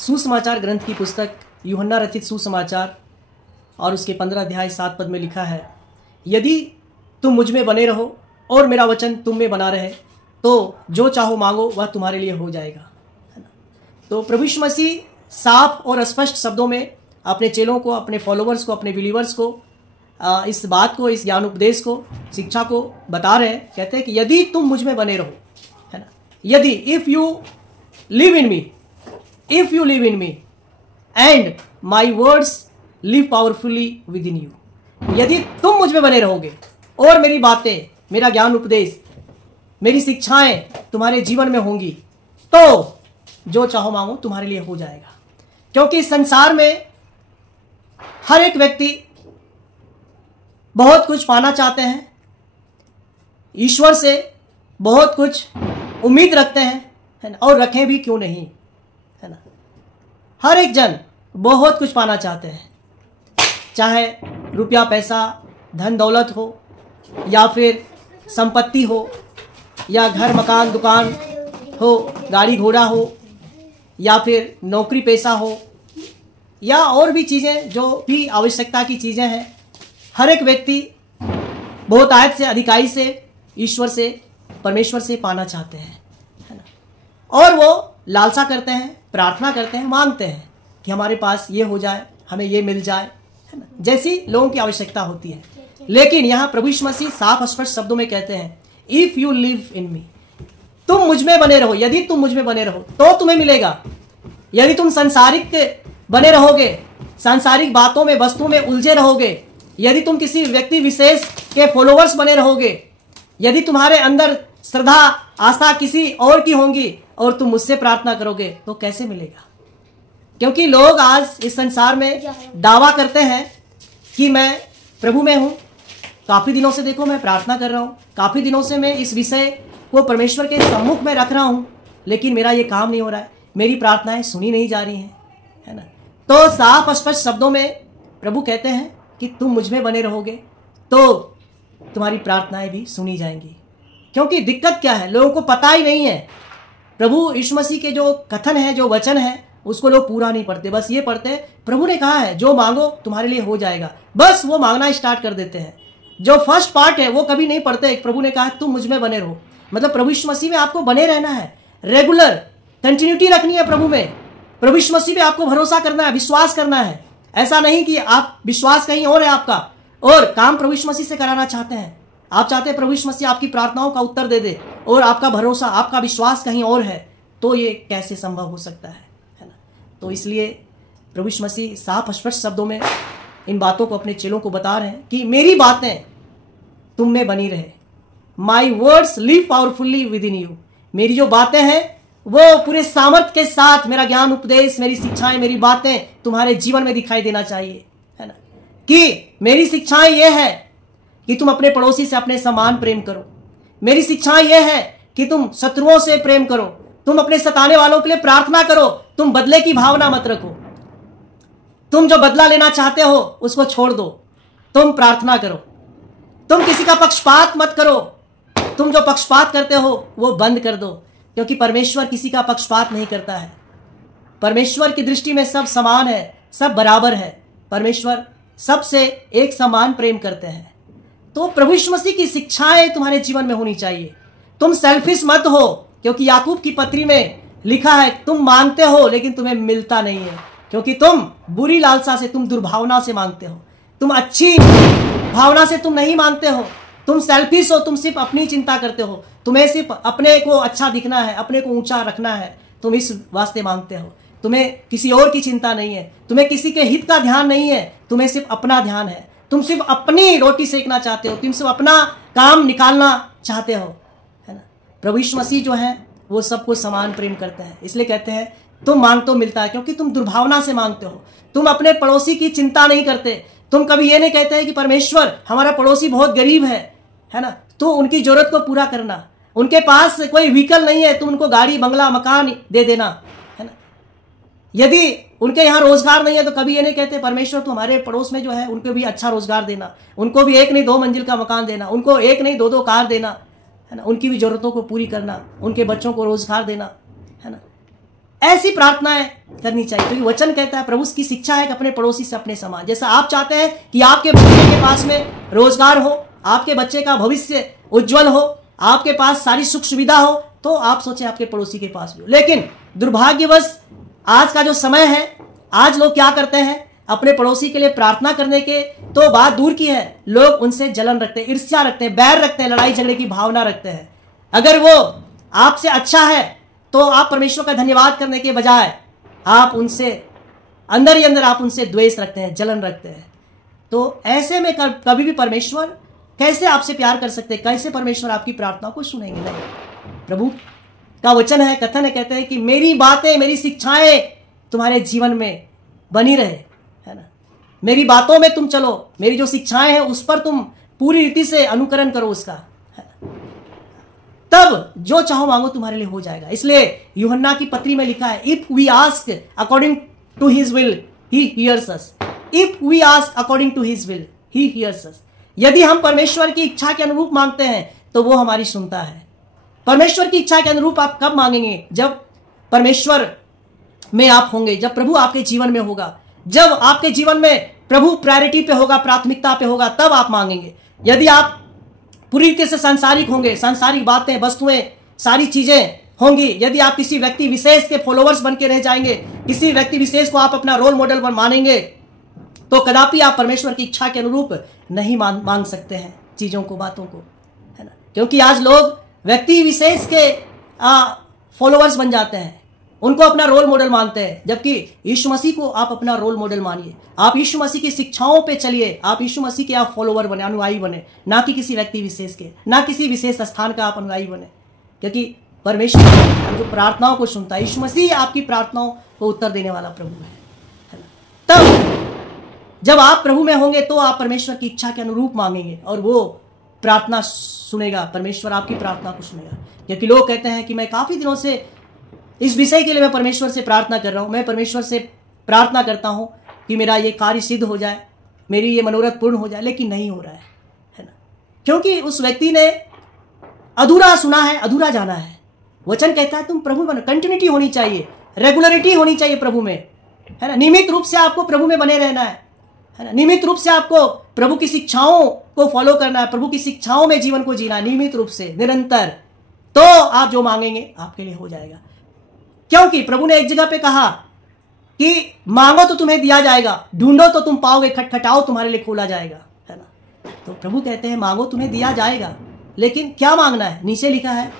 सुसमाचार ग्रंथ की पुस्तक यूहन्ना रचित सुसमाचार और उसके 15 अध्याय 7 पद में लिखा है, यदि तुम मुझ में बने रहो और मेरा वचन तुम में बना रहे तो जो चाहो मांगो वह तुम्हारे लिए हो जाएगा, है ना। तो प्रभु यीशु मसीह साफ और स्पष्ट शब्दों में अपने चेलों को, अपने फॉलोवर्स को, अपने बिलीवर्स को इस बात को, इस ज्ञान उपदेश को, शिक्षा को बता रहे हैं। कहते हैं कि यदि तुम मुझ में बने रहो, है ना, यदि if you live in me and my words live powerfully with in you, यदि तुम मुझ में बने रहोगे और मेरी बातें, मेरा ज्ञान उपदेश, मेरी शिक्षाएं तुम्हारे जीवन में होंगी तो जो चाहो मांगो तुम्हारे लिए हो जाएगा। क्योंकि इस संसार में हर एक व्यक्ति बहुत कुछ पाना चाहते हैं, ईश्वर से बहुत कुछ उम्मीद रखते हैं, है ना, और रखें भी क्यों नहीं, है ना। हर एक जन बहुत कुछ पाना चाहते हैं, चाहे रुपया पैसा, धन दौलत हो, या फिर संपत्ति हो, या घर मकान दुकान हो, गाड़ी घोड़ा हो, या फिर नौकरी पेशा हो, या और भी चीज़ें जो भी आवश्यकता की चीज़ें हैं। हर एक व्यक्ति बहुतायत से, अधिकाई से, ईश्वर से, परमेश्वर से पाना चाहते हैं, है ना। और वो लालसा करते हैं, प्रार्थना करते हैं, मांगते हैं कि हमारे पास ये हो जाए, हमें ये मिल जाए, है ना, जैसी लोगों की आवश्यकता होती है। लेकिन यहाँ प्रभु यीशु मसीह साफ स्पष्ट शब्दों में कहते हैं, इफ यू लिव इन मी, तुम मुझ में बने रहो, यदि तुम मुझ में बने रहो तो तुम्हें मिलेगा। यदि तुम सांसारिक बने रहोगे, सांसारिक बातों में, वस्तुओं में उलझे रहोगे, यदि तुम किसी व्यक्ति विशेष के फॉलोवर्स बने रहोगे, यदि तुम्हारे अंदर श्रद्धा आस्था किसी और की होंगी और तुम मुझसे प्रार्थना करोगे तो कैसे मिलेगा। क्योंकि लोग आज इस संसार में दावा करते हैं कि मैं प्रभु में हूं, काफी दिनों से देखो मैं प्रार्थना कर रहा हूं, काफी दिनों से मैं इस विषय को परमेश्वर के सम्मुख में रख रहा हूं, लेकिन मेरा ये काम नहीं हो रहा है, मेरी प्रार्थनाएं सुनी नहीं जा रही हैं, है ना। तो साफ स्पष्ट शब्दों में प्रभु कहते हैं कि तुम मुझ में बने रहोगे तो तुम्हारी प्रार्थनाएं भी सुनी जाएंगी। क्योंकि दिक्कत क्या है, लोगों को पता ही नहीं है। प्रभु यीशु मसीह के जो कथन है, जो वचन है, उसको लोग पूरा नहीं पढ़ते, बस ये पढ़ते हैं प्रभु ने कहा है जो मांगो तुम्हारे लिए हो जाएगा, बस वो मांगना स्टार्ट कर देते हैं। जो फर्स्ट पार्ट है वो कभी नहीं पढ़ते। प्रभु ने कहा है तुम मुझ में बने रहो, मतलब प्रभु यीशु मसीह में आपको बने रहना है, रेगुलर कंटिन्यूटी रखनी है प्रभु में, प्रभु यीशु मसीह पे आपको भरोसा करना है, विश्वास करना है। ऐसा नहीं कि आप विश्वास कहीं और है आपका और काम प्रभु यीशु मसीह से कराना चाहते हैं। आप चाहते हैं प्रभु यीशु मसीह आपकी प्रार्थनाओं का उत्तर दे दे और आपका भरोसा, आपका विश्वास कहीं और है, तो ये कैसे संभव हो सकता है ना। तो इसलिए प्रभु यीशु मसीह साफ स्पष्ट शब्दों में इन बातों को अपने चेलों को बता रहे हैं कि मेरी बातें तुम में बनी रहे, my words live powerfully within you, मेरी जो बातें हैं वो पूरे सामर्थ्य के साथ, मेरा ज्ञान उपदेश, मेरी शिक्षाएं, मेरी बातें तुम्हारे जीवन में दिखाई देना चाहिए, है ना। कि मेरी शिक्षाएं ये है कि तुम अपने पड़ोसी से अपने समान प्रेम करो, मेरी शिक्षाएं ये है कि तुम शत्रुओं से प्रेम करो, तुम अपने सताने वालों के लिए प्रार्थना करो, तुम बदले की भावना मत रखो, तुम जो बदला लेना चाहते हो उसको छोड़ दो, तुम प्रार्थना करो, तुम किसी का पक्षपात मत करो, तुम जो पक्षपात करते हो वो बंद कर दो। क्योंकि परमेश्वर किसी का पक्षपात नहीं करता है, परमेश्वर की दृष्टि में सब समान है, सब बराबर है, परमेश्वर सबसे एक समान प्रेम करते हैं। तो प्रभु यीशु मसीह की शिक्षाएं तुम्हारे जीवन में होनी चाहिए। तुम सेल्फिश मत हो, क्योंकि याकूब की पत्री में लिखा है तुम मांगते हो लेकिन तुम्हें मिलता नहीं है, क्योंकि तुम बुरी लालसा से, तुम दुर्भावना से मांगते हो, तुम अच्छी भावना से तुम नहीं मांगते हो, तुम सेल्फिश हो, तुम सिर्फ अपनी चिंता करते हो, तुम्हें सिर्फ अपने को अच्छा दिखना है, अपने को ऊंचा रखना है, तुम इस वास्ते मांगते हो, तुम्हें किसी और की चिंता नहीं है, तुम्हें किसी के हित का ध्यान नहीं है, तुम्हें सिर्फ अपना ध्यान है, तुम सिर्फ अपनी रोटी सेकना चाहते हो, तुम सिर्फ अपना काम निकालना चाहते हो, है ना। प्रभु यीशु मसीह जो है वो सबको समान प्रेम करते हैं, इसलिए कहते हैं तुम मांग तो मिलता है, क्योंकि तुम दुर्भावना से मांगते हो, तुम अपने पड़ोसी की चिंता नहीं करते, तुम कभी ये नहीं कहते हैं कि परमेश्वर हमारा पड़ोसी बहुत गरीब है ना, तो उनकी जरूरत को पूरा करना, उनके पास कोई व्हीकल नहीं है, तुम उनको गाड़ी बंगला मकान दे देना, है ना। यदि उनके यहाँ रोजगार नहीं है तो कभी ये नहीं कहते परमेश्वर तो हमारे पड़ोस में जो है उनको भी अच्छा रोजगार देना, उनको भी 1 नहीं 2 मंजिल का मकान देना, उनको 1 नहीं 2 कार देना, है ना, उनकी भी जरूरतों को पूरी करना, उनके बच्चों को रोजगार देना, है ना। ऐसी प्रार्थनाएं करनी चाहिए, क्योंकि वचन कहता है, प्रभु की शिक्षा है कि अपने पड़ोसी से अपने समान। जैसा आप चाहते हैं कि आपके बच्चे के पास में रोजगार हो, आपके बच्चे का भविष्य उज्जवल हो, आपके पास सारी सुख सुविधा हो, तो आप सोचें आपके पड़ोसी के पास भी हो। लेकिन दुर्भाग्यवश आज का जो समय है, आज लोग क्या करते हैं, अपने पड़ोसी के लिए प्रार्थना करने के तो बात दूर की है, लोग उनसे जलन रखते हैं, ईर्ष्या रखते हैं, बैर रखते हैं, लड़ाई झगड़े की भावना रखते हैं। अगर वो आपसे अच्छा है तो आप परमेश्वर का धन्यवाद करने के बजाय आप उनसे अंदर ही अंदर आप उनसे द्वेष रखते हैं, जलन रखते हैं। तो ऐसे में कभी भी परमेश्वर कैसे आपसे प्यार कर सकते हैं? कैसे परमेश्वर आपकी प्रार्थना को सुनेंगे? नहीं। प्रभु का वचन है, कथन है, कहते हैं कि मेरी बातें, मेरी शिक्षाएं तुम्हारे जीवन में बनी रहे, है ना। मेरी बातों में तुम चलो, मेरी जो शिक्षाएं हैं उस पर तुम पूरी रीति से अनुकरण करो उसका, है ना। तब जो चाहो मांगो तुम्हारे लिए हो जाएगा। इसलिए यूहन्ना की पत्री में लिखा है, if we ask according to his will he hears us. If we ask according to his will he hears us. यदि हम परमेश्वर की इच्छा के अनुरूप मांगते हैं तो वो हमारी सुनता है। परमेश्वर की इच्छा के अनुरूप आप कब मांगेंगे? जब परमेश्वर में आप होंगे, जब प्रभु आपके जीवन में होगा, जब आपके जीवन में प्रभु प्रायोरिटी पे होगा, प्राथमिकता पे होगा, तब आप मांगेंगे। यदि आप पूरी तरीके से सांसारिक होंगे, सांसारिक बातें, वस्तुएं, सारी चीजें होंगी, यदि आप किसी व्यक्ति विशेष के फॉलोअर्स बन के रह जाएंगे, किसी व्यक्ति विशेष को आप अपना रोल मॉडल मानेंगे, तो कदापि आप परमेश्वर की इच्छा के अनुरूप नहीं मांग सकते हैं चीजों को, बातों को, है ना। क्योंकि आज लोग व्यक्ति विशेष के फॉलोअर्स बन जाते हैं, उनको अपना रोल मॉडल मानते हैं, जबकि यीशु मसीह को आप अपना रोल मॉडल मानिए। आप यीशु मसीह की शिक्षाओं पे चलिए, आप यीशु मसीह के आप फॉलोअर बने, अनुयायी बने, ना कि किसी व्यक्ति विशेष के, ना किसी विशेष स्थान का आप अनुयायी बने। क्योंकि परमेश्वर जो प्रार्थनाओं को सुनता है, यीशु मसीह आपकी प्रार्थनाओं को उत्तर देने वाला प्रभु है ना। तब जब आप प्रभु में होंगे तो आप परमेश्वर की इच्छा के अनुरूप मांगेंगे और वो प्रार्थना सुनेगा, परमेश्वर आपकी प्रार्थना को सुनेगा। क्योंकि लोग कहते हैं कि मैं काफी दिनों से इस विषय के लिए मैं परमेश्वर से प्रार्थना कर रहा हूं, मैं परमेश्वर से प्रार्थना करता हूं कि मेरा ये कार्य सिद्ध हो जाए, मेरी ये मनोरथ पूर्ण हो जाए, लेकिन नहीं हो रहा है ना। क्योंकि उस व्यक्ति ने अधूरा सुना है, अधूरा जाना है। वचन कहता है तुम प्रभु बनो, कंटिन्यूटी होनी चाहिए, रेगुलरिटी होनी चाहिए प्रभु में, है ना। नियमित रूप से आपको प्रभु में बने रहना है ना। नियमित रूप से आपको प्रभु की शिक्षाओं को फॉलो करना है, प्रभु की शिक्षाओं में जीवन को जीना है, नियमित रूप से, निरंतर। तो आप जो मांगेंगे आपके लिए हो जाएगा। क्योंकि प्रभु ने एक जगह पे कहा कि मांगो तो तुम्हें दिया जाएगा, ढूंढो तो तुम पाओगे, खटखटाओ तुम्हारे लिए खोला जाएगा, है ना। तो प्रभु कहते हैं मांगो तुम्हें दिया जाएगा, लेकिन क्या मांगना है? नीचे लिखा है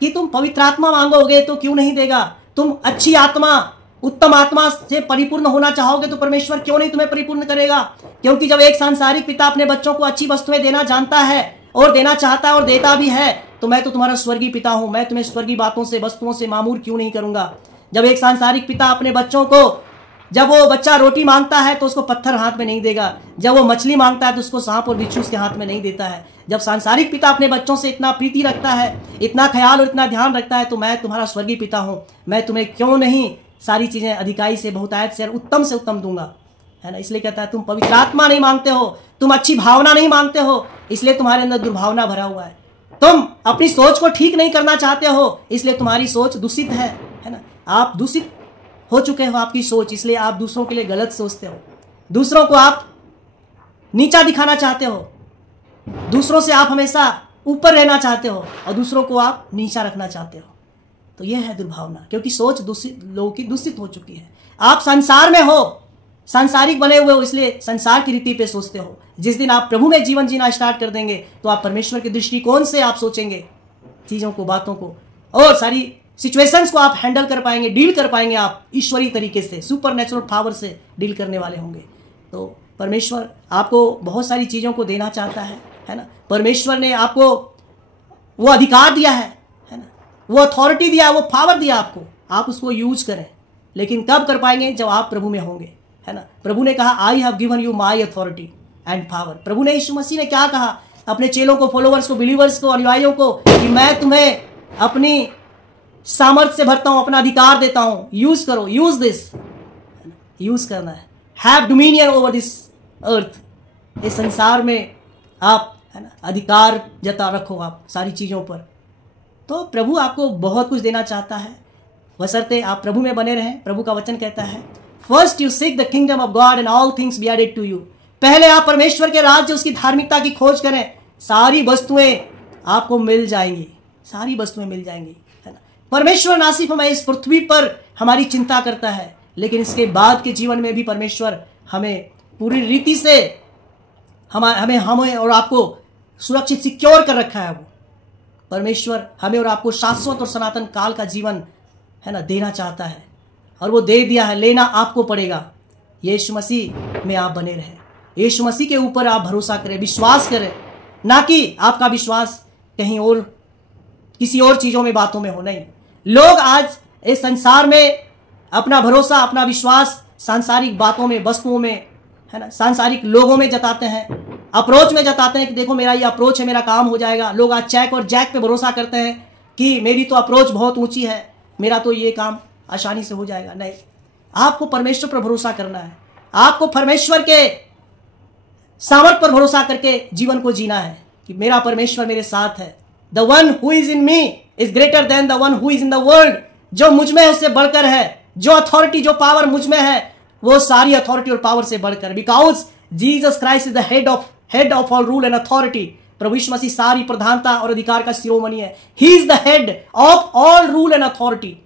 कि तुम पवित्र आत्मा मांगोगे तो क्यों नहीं देगा। तुम अच्छी आत्मा, उत्तम आत्मा से परिपूर्ण होना चाहोगे तो परमेश्वर क्यों नहीं तुम्हें परिपूर्ण करेगा। क्योंकि जब एक सांसारिक पिता अपने बच्चों को अच्छी वस्तुएं देना जानता है और देना चाहता है और देता भी है, तो मैं तो तुम्हारा स्वर्गीय पिता हूं, मैं तुम्हें स्वर्गीय बातों से, वस्तुओं से मामूर क्यों नहीं करूंगा। जब एक सांसारिक पिता अपने बच्चों को, जब वो बच्चा रोटी मांगता है तो उसको पत्थर हाथ में नहीं देगा, जब वो मछली मांगता है तो उसको सांप और बिच्छू उसके हाथ में नहीं देता है। जब सांसारिक पिता अपने बच्चों से इतना प्रीति रखता है, इतना ख्याल और इतना ध्यान रखता है, तो मैं तुम्हारा स्वर्गीय पिता हूं, मैं तुम्हें क्यों नहीं सारी चीजें अधिकाई से, बहुतायत से और उत्तम से उत्तम दूंगा, है ना। इसलिए कहता है तुम पवित्र आत्मा नहीं मांगते हो, तुम अच्छी भावना नहीं मांगते हो, इसलिए तुम्हारे अंदर दुर्भावना भरा हुआ है। तुम अपनी सोच को ठीक नहीं करना चाहते हो, इसलिए तुम्हारी सोच दूषित है ना। आप दूषित हो चुके हो, आपकी सोच, इसलिए आप दूसरों के लिए गलत सोचते हो, दूसरों को आप नीचा दिखाना चाहते हो, दूसरों से आप हमेशा ऊपर रहना चाहते हो और दूसरों को आप नीचा रखना चाहते हो। तो यह है दुर्भावना, क्योंकि सोच दूषित, लोगों की दूषित हो चुकी है। आप संसार में हो, सांसारिक बने हुए हो, इसलिए संसार की रीति पे सोचते हो। जिस दिन आप प्रभु में जीवन जीना स्टार्ट कर देंगे तो आप परमेश्वर के दृष्टिकोण से आप सोचेंगे चीजों को, बातों को, और सारी सिचुएशंस को आप हैंडल कर पाएंगे, डील कर पाएंगे। आप ईश्वरीय तरीके से, सुपर नेचुरल पावर से डील करने वाले होंगे। तो परमेश्वर आपको बहुत सारी चीजों को देना चाहता है ना। परमेश्वर ने आपको वो अधिकार दिया है ना, वो अथॉरिटी दिया है, वो पावर दिया आपको, आप उसको यूज करें। लेकिन कब कर पाएंगे? जब आप प्रभु में होंगे, है ना। प्रभु ने कहा I have given you my authority and power. प्रभु ने, यीशु मसीह ने क्या कहा अपने चेलों को, फॉलोवर्स को, बिलीवर्स को, अनुयायियों को, कि मैं तुम्हें अपनी सामर्थ्य से भरता हूं, अपना अधिकार देता हूं, यूज करो, यूज दिस, यूज करना है। Have dominion over this earth. इस संसार में आप, है ना, अधिकार जता रखो आप सारी चीजों पर। तो प्रभु आपको बहुत कुछ देना चाहता है, बशर्ते आप प्रभु में बने रहें। प्रभु का वचन कहता है, first you seek the kingdom of God and all things be added to you. पहले आप परमेश्वर के राज्य, उसकी धार्मिकता की खोज करें, सारी वस्तुएं आपको मिल जाएंगी, सारी वस्तुएं मिल जाएंगी, है ना। परमेश्वर ना सिर्फ हमें इस पृथ्वी पर हमारी चिंता करता है, लेकिन इसके बाद के जीवन में भी परमेश्वर हमें पूरी रीति से हमें और आपको सुरक्षित सिक्योर कर रखा है। वो परमेश्वर हमें और आपको शाश्वत और सनातन काल का जीवन, है ना, देना चाहता है, और वो दे दिया है। लेना आपको पड़ेगा। यीशु मसीह में आप बने रहें, यीशु मसीह के ऊपर आप भरोसा करें, विश्वास करें, ना कि आपका विश्वास कहीं और किसी और चीजों में, बातों में हो। नहीं, लोग आज इस संसार में अपना भरोसा, अपना विश्वास सांसारिक बातों में, वस्तुओं में, है ना, सांसारिक लोगों में जताते हैं, अप्रोच में जताते हैं कि देखो मेरा ये अप्रोच है, मेरा काम हो जाएगा। लोग आज चेक और जैक पे भरोसा करते हैं कि मेरी तो अप्रोच बहुत ऊंची है, मेरा तो ये काम आसानी से हो जाएगा। नहीं, आपको परमेश्वर पर भरोसा करना है, आपको परमेश्वर के सामर्थ पर भरोसा करके जीवन को जीना है कि मेरा परमेश्वर मेरे साथ है। The one who is in me is greater than the one who is in the world. जो मुझ में है उससे बढ़कर है, जो अथॉरिटी, जो पावर मुझ में है, वो सारी अथॉरिटी और पावर से बढ़कर, because Jesus Christ is the head of all rule and authority. प्रभु यीशु मसीह सारी प्रधानता और अधिकार का शिरोमणि है। He is the head of all rule and authority,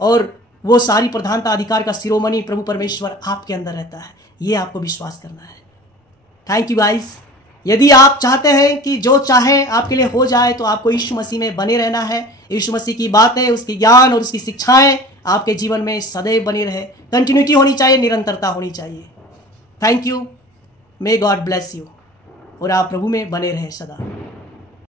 और वो सारी प्रधानता, अधिकार का शिरोमणि प्रभु परमेश्वर आपके अंदर रहता है। ये आपको विश्वास करना है। Thank you guys. यदि आप चाहते हैं कि जो चाहे आपके लिए हो जाए, तो आपको यीशु मसीह में बने रहना है। यीशु मसीह की बातें, उसकी ज्ञान और उसकी शिक्षाएं आपके जीवन में सदैव बनी रहे। कंटिन्यूटी होनी चाहिए, निरंतरता होनी चाहिए। Thank you. May God bless you, और आप प्रभु में बने रहें सदा।